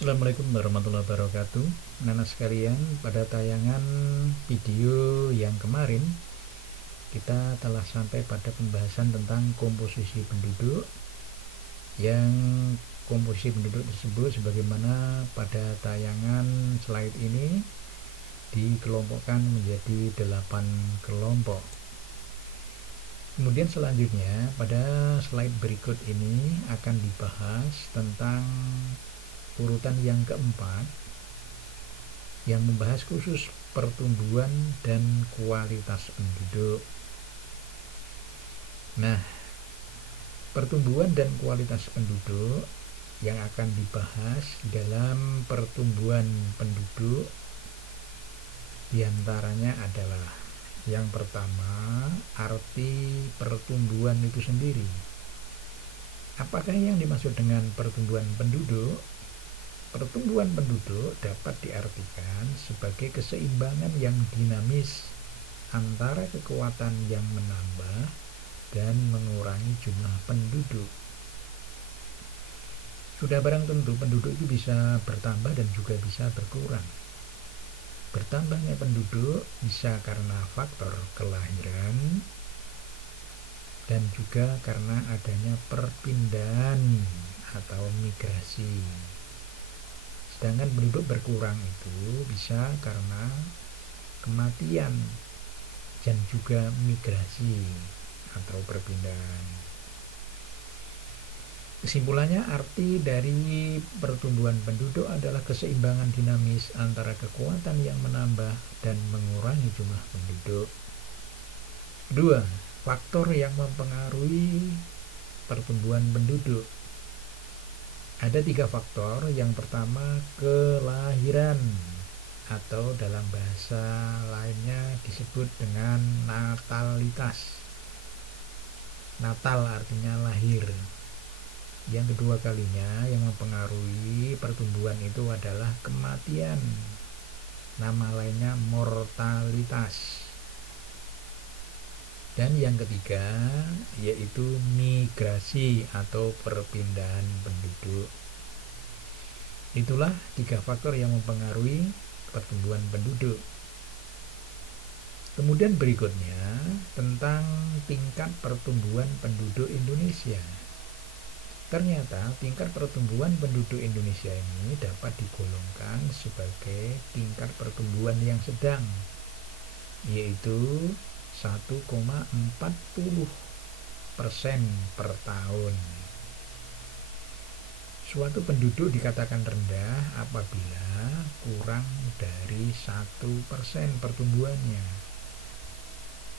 Assalamualaikum warahmatullahi wabarakatuh. Anak sekalian, pada tayangan video yang kemarin kita telah sampai pada pembahasan tentang komposisi penduduk, yang komposisi penduduk tersebut sebagaimana pada tayangan slide ini dikelompokkan menjadi 8 kelompok. Kemudian selanjutnya pada slide berikut ini akan dibahas tentang urutan yang keempat yang membahas khusus pertumbuhan dan kualitas penduduk. Nah, pertumbuhan dan kualitas penduduk yang akan dibahas dalam pertumbuhan penduduk diantaranya adalah yang pertama, arti pertumbuhan itu sendiri. Apakah yang dimaksud dengan pertumbuhan penduduk? Pertumbuhan penduduk dapat diartikan sebagai keseimbangan yang dinamis antara kekuatan yang menambah dan mengurangi jumlah penduduk. Sudah barang tentu penduduk itu bisa bertambah dan juga bisa berkurang. Bertambahnya penduduk bisa karena faktor kelahiran dan juga karena adanya perpindahan atau migrasi. Sedangkan penduduk berkurang itu bisa karena kematian dan juga migrasi atau perpindahan. Kesimpulannya, arti dari pertumbuhan penduduk adalah keseimbangan dinamis antara kekuatan yang menambah dan mengurangi jumlah penduduk. Kedua, faktor yang mempengaruhi pertumbuhan penduduk. Ada 3 faktor. Yang pertama, kelahiran atau dalam bahasa lainnya disebut dengan natalitas. Natal artinya lahir. Yang kedua kalinya yang mempengaruhi pertumbuhan itu adalah kematian. Nama lainnya mortalitas. Dan yang ketiga yaitu migrasi atau perpindahan penduduk. Itulah 3 faktor yang mempengaruhi pertumbuhan penduduk. Kemudian berikutnya tentang tingkat pertumbuhan penduduk Indonesia. Ternyata tingkat pertumbuhan penduduk Indonesia ini dapat digolongkan sebagai tingkat pertumbuhan yang sedang, yaitu 1,40% per tahun. Suatu penduduk dikatakan rendah apabila kurang dari 1% pertumbuhannya.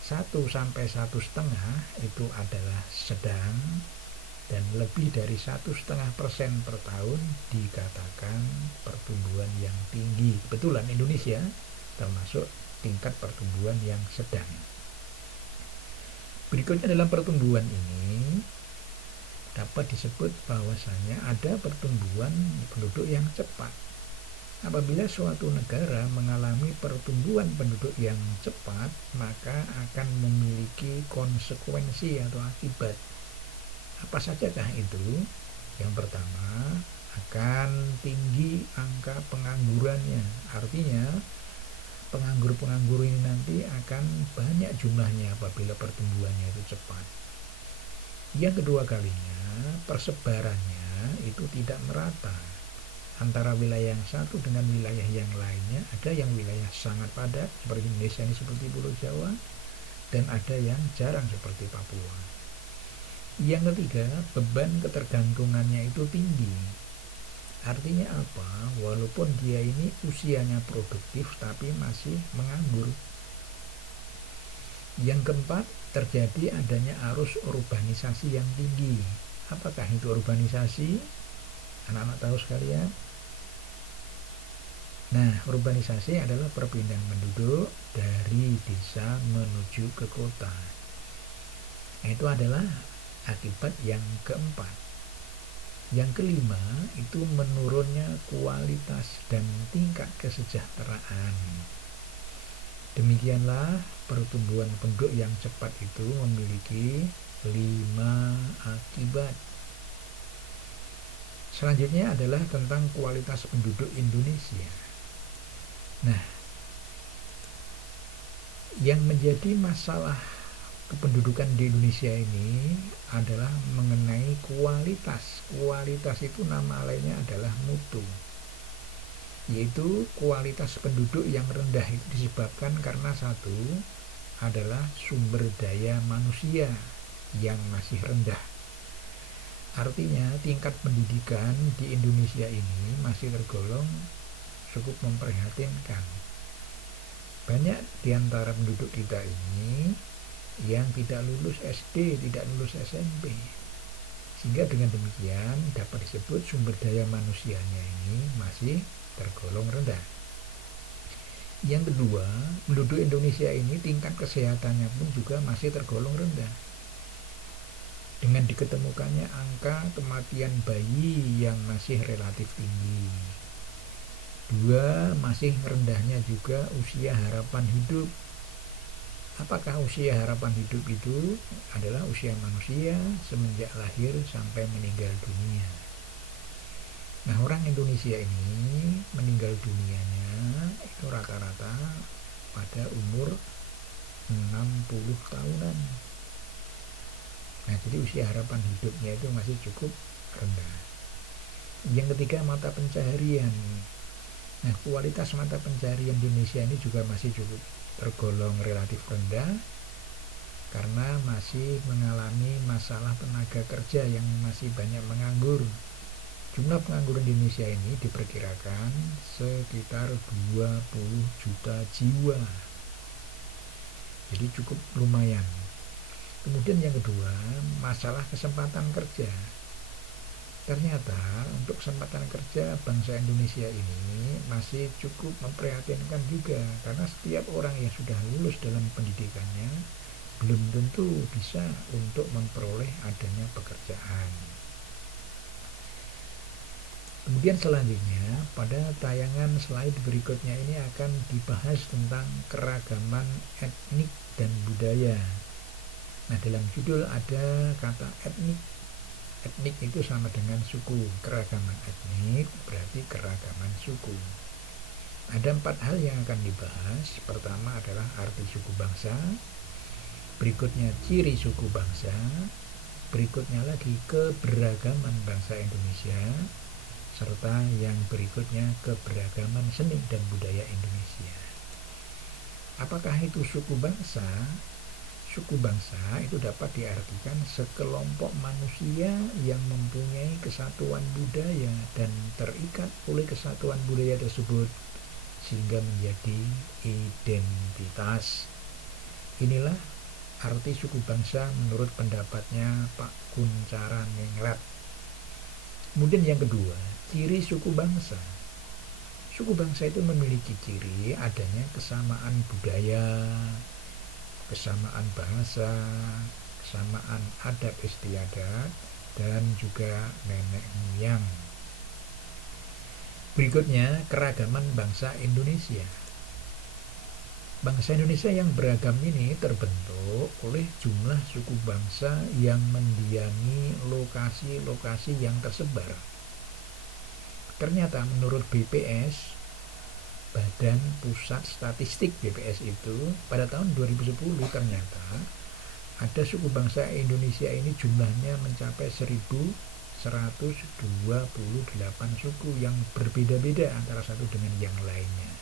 1 sampai 1,5 itu adalah sedang, dan lebih dari 1,5% per tahun dikatakan pertumbuhan yang tinggi. Kebetulan Indonesia termasuk tingkat pertumbuhan yang sedang. Berikutnya dalam pertumbuhan ini dapat disebut bahwasanya ada pertumbuhan penduduk yang cepat. Apabila suatu negara mengalami pertumbuhan penduduk yang cepat, maka akan memiliki konsekuensi atau akibat. Apa sajakah itu? Yang pertama, akan tinggi angka penganggurannya. Artinya penganggur-penganggur ini nanti akan banyak jumlahnya apabila pertumbuhannya itu cepat. Yang kedua kalinya, persebarannya itu tidak merata antara wilayah yang satu dengan wilayah yang lainnya. Ada yang wilayah sangat padat seperti Indonesia ini, seperti Pulau Jawa, dan ada yang jarang seperti Papua. Yang ketiga, beban ketergantungannya itu tinggi. Artinya apa? Walaupun dia ini usianya produktif tapi masih menganggur. Yang keempat, terjadi adanya arus urbanisasi yang tinggi. Apakah itu urbanisasi? Anak-anak tahu sekalian? Nah, urbanisasi adalah perpindahan penduduk dari desa menuju ke kota. Itu adalah akibat yang keempat. Yang kelima itu menurunnya kualitas dan tingkat kesejahteraan. Demikianlah pertumbuhan penduduk yang cepat itu memiliki 5 akibat. Selanjutnya adalah tentang kualitas penduduk Indonesia. Nah, yang menjadi masalah kependudukan di Indonesia ini adalah mengenai kualitas. Kualitas itu nama lainnya adalah mutu, yaitu kualitas penduduk yang rendah itu disebabkan karena satu adalah sumber daya manusia yang masih rendah. Artinya tingkat pendidikan di Indonesia ini masih tergolong cukup memprihatinkan. Banyak di antara penduduk kita ini yang tidak lulus SD, tidak lulus SMP. Sehingga dengan demikian dapat disebut sumber daya manusianya ini masih tergolong rendah. Yang kedua, penduduk Indonesia ini tingkat kesehatannya pun juga masih tergolong rendah. Dengan diketemukannya angka kematian bayi yang masih relatif tinggi. Dua, masih rendahnya juga usia harapan hidup. Apakah usia harapan hidup itu adalah usia manusia semenjak lahir sampai meninggal dunia? Nah, orang Indonesia ini meninggal dunianya itu rata-rata pada umur 60 tahunan. Nah, jadi usia harapan hidupnya itu masih cukup rendah. Yang ketiga, mata pencaharian. Nah, kualitas mata pencaharian di Indonesia ini juga masih cukup tergolong relatif rendah karena masih mengalami masalah tenaga kerja yang masih banyak menganggur. Jumlah pengangguran di Indonesia ini diperkirakan sekitar 20 juta jiwa. Jadi cukup lumayan. Kemudian yang kedua, masalah kesempatan kerja. Ternyata untuk kesempatan kerja bangsa Indonesia ini masih cukup memprihatinkan juga, karena setiap orang yang sudah lulus dalam pendidikannya belum tentu bisa untuk memperoleh adanya pekerjaan. Kemudian selanjutnya pada tayangan slide berikutnya ini akan dibahas tentang keragaman etnik dan budaya. Nah, dalam judul ada kata etnik. Etnik itu sama dengan suku. Keragaman etnik berarti keragaman suku. Ada 4 hal yang akan dibahas. Pertama adalah arti suku bangsa, berikutnya ciri suku bangsa, berikutnya lagi keberagaman bangsa Indonesia, serta yang berikutnya keberagaman seni dan budaya Indonesia. Apakah itu suku bangsa? Suku bangsa itu dapat diartikan sekelompok manusia yang mempunyai kesatuan budaya dan terikat oleh kesatuan budaya tersebut sehingga menjadi identitas. Inilah arti suku bangsa menurut pendapatnya Pak Kunchara Ningrat. Kemudian yang kedua, ciri suku bangsa. Suku bangsa itu memiliki ciri adanya kesamaan budaya, kesamaan bahasa, kesamaan adat istiadat, dan juga nenek moyang. Berikutnya, keragaman bangsa Indonesia. Bangsa Indonesia yang beragam ini terbentuk oleh jumlah suku bangsa yang mendiami lokasi-lokasi yang tersebar. Ternyata menurut BPS, Badan Pusat Statistik BPS itu, pada tahun 2010 ternyata ada suku bangsa Indonesia ini jumlahnya mencapai 1.128 suku yang berbeda-beda antara satu dengan yang lainnya.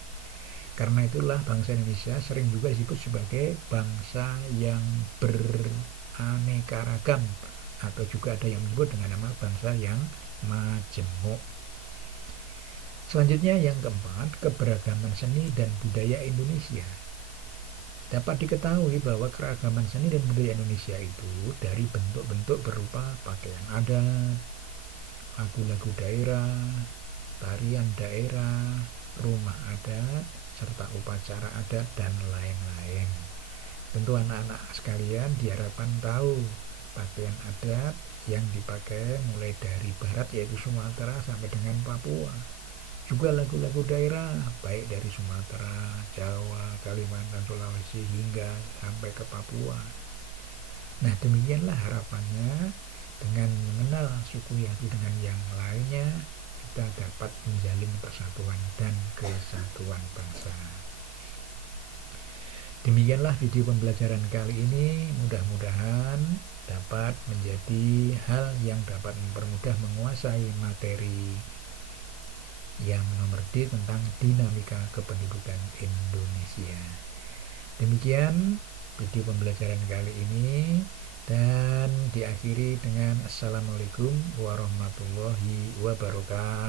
Karena itulah bangsa Indonesia sering juga disebut sebagai bangsa yang beraneka ragam, atau juga ada yang menyebut dengan nama bangsa yang majemuk. Selanjutnya yang keempat, keberagaman seni dan budaya Indonesia. Dapat diketahui bahwa keragaman seni dan budaya Indonesia itu dari bentuk-bentuk berupa pakaian adat, lagu-lagu daerah, tarian daerah, rumah adat, serta upacara adat dan lain-lain. Tentu anak-anak sekalian diharapkan tahu pakaian adat yang dipakai mulai dari barat yaitu Sumatera sampai dengan Papua. Juga lagu-lagu daerah baik dari Sumatera, Jawa, Kalimantan, Sulawesi hingga sampai ke Papua. Nah, demikianlah harapannya Dengan mengenal suku Yahudi dengan yang lainnya, kita dapat menjalin persatuan dan kesatuan bangsa. Demikianlah video pembelajaran kali ini, mudah-mudahan dapat menjadi hal yang dapat mempermudah menguasai materi yang nomor D tentang dinamika kependudukan Indonesia. Demikian video pembelajaran kali ini, dan diakhiri dengan Assalamualaikum warahmatullahi wabarakatuh.